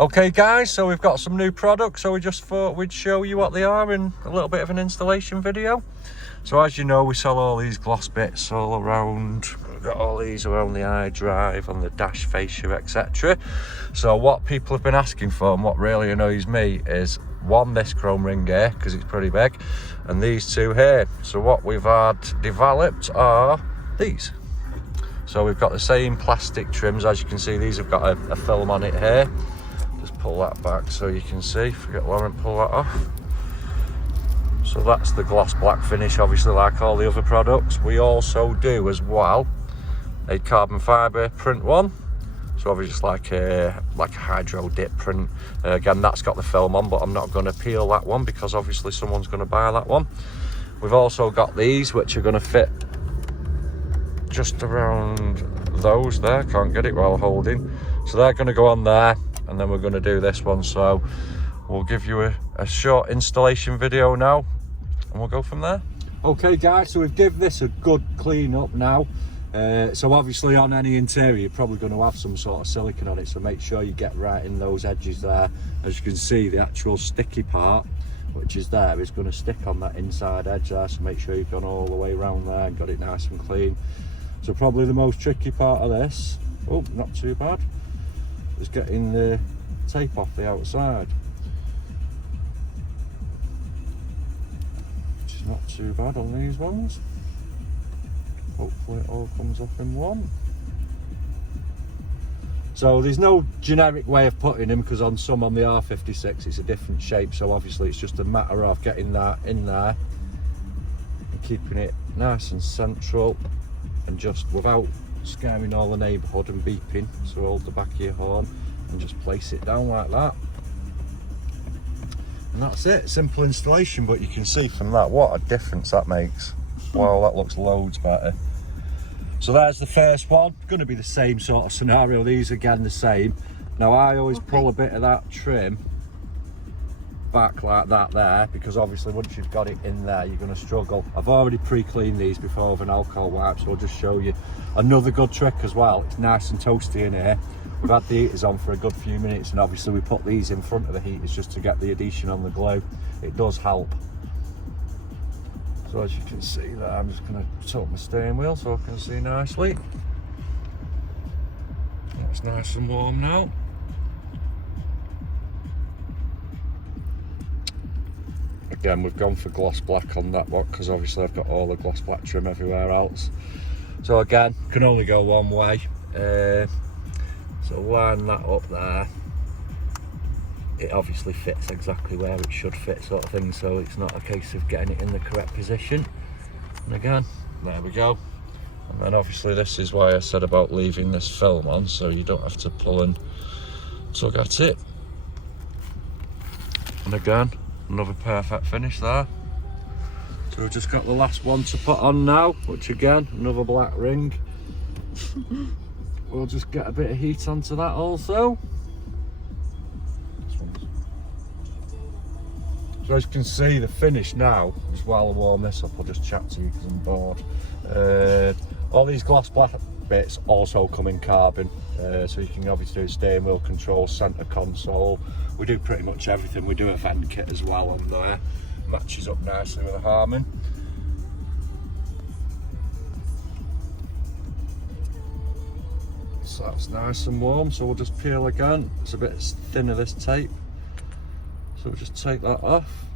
Okay guys, so we've got some new products, so we just thought we'd show you what they are in a little bit of an installation video. So as you know, we sell all these gloss bits all around. We've got all these around the iDrive, on the dash fascia, etc. So what people have been asking for, and what really annoys me, is one, this chrome ring here, because it's pretty big, and these two here. So what we've had developed are these. So we've got the same plastic trims. As you can see, these have got a film on it here. Just pull that back so you can see. Forget Lauren, pull that off. So that's the gloss black finish, obviously, like all the other products. We also do as well a carbon fibre print one. So obviously like a hydro dip print. Again, that's got the film on, but I'm not going to peel that one because obviously someone's going to buy that one. We've also got these, which are going to fit just around those there. Can't get it while holding. So they're going to go on there, and then we're going to do this one. So we'll give you a short installation video now, and we'll go from there. Okay guys, so we've given this a good clean up now. So obviously on any interior you're probably going to have some sort of silicone on it, so make sure you get right in those edges there. As you can see, the actual sticky part, which is there, is going to stick on that inside edge there, so make sure you've gone all the way around there and got it nice and clean. So probably the most tricky part of this, oh, not too bad, is getting the tape off the outside. Which is not too bad on these ones. Hopefully it all comes off in one. So there's no generic way of putting them, because on some, on the R56, it's a different shape. So obviously it's just a matter of getting that in there and keeping it nice and central, and just without scaring all the neighbourhood and beeping. So hold the back of your horn and just place it down like that. And that's it, simple installation, but you can see from that what a difference that makes. Wow, that looks loads better. So there's the first one. Going to be the same sort of scenario. These again the same. Now I always pull a bit of that trim back like that there, because obviously once you've got it in there you're going to struggle. I've already pre-cleaned these before with an alcohol wipe, so I'll just show you another good trick as well. It's nice and toasty in here. We've had the heaters on for a good few minutes, and obviously we put these in front of the heaters just to get the adhesion on the glue. It does help. So as you can see there, I'm just going to tilt my steering wheel so I can see nicely. It's nice and warm now. Again, we've gone for gloss black on that one because obviously I've got all the gloss black trim everywhere else. So again, can only go one way. So line that up there. It obviously fits exactly where it should fit, sort of thing, so it's not a case of getting it in the correct position. And again, there we go. And then obviously this is why I said about leaving this film on, so you don't have to pull and tug at it. And again, another perfect finish there. So we've just got the last one to put on now, which again, another black ring. We'll just get a bit of heat onto that also. So as you can see, the finish now, just while I warm this up, I'll just chat to you because I'm bored. All these gloss black bits also come in carbon, so you can obviously do steering wheel control, centre console. We do pretty much everything. We do a vent kit as well on there, matches up nicely with the Harman. So that's nice and warm, so we'll just peel again. It's a bit thinner, this tape. So we'll just take that off.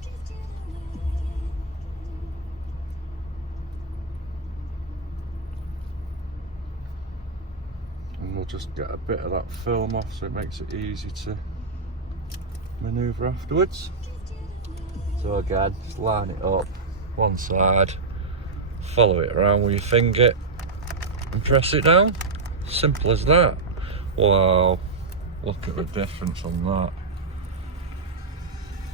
And we'll just get a bit of that film off so it makes it easy to manoeuvre afterwards. So again, just line it up, one side, follow it around with your finger and press it down. Simple as that. Wow, look at the difference on that.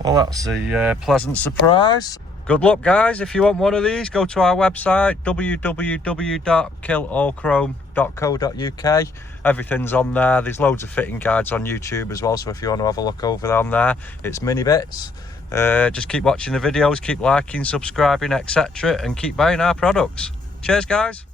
Well, that's a pleasant surprise. Good luck guys. If you want one of these, go to our website www.killallchrome.co.uk. Everything's on there. There's loads of fitting guides on YouTube as well, so if you want to have a look over on there, it's Mini Bitz. Just keep watching the videos, keep liking, subscribing, etc., and keep buying our products. Cheers guys.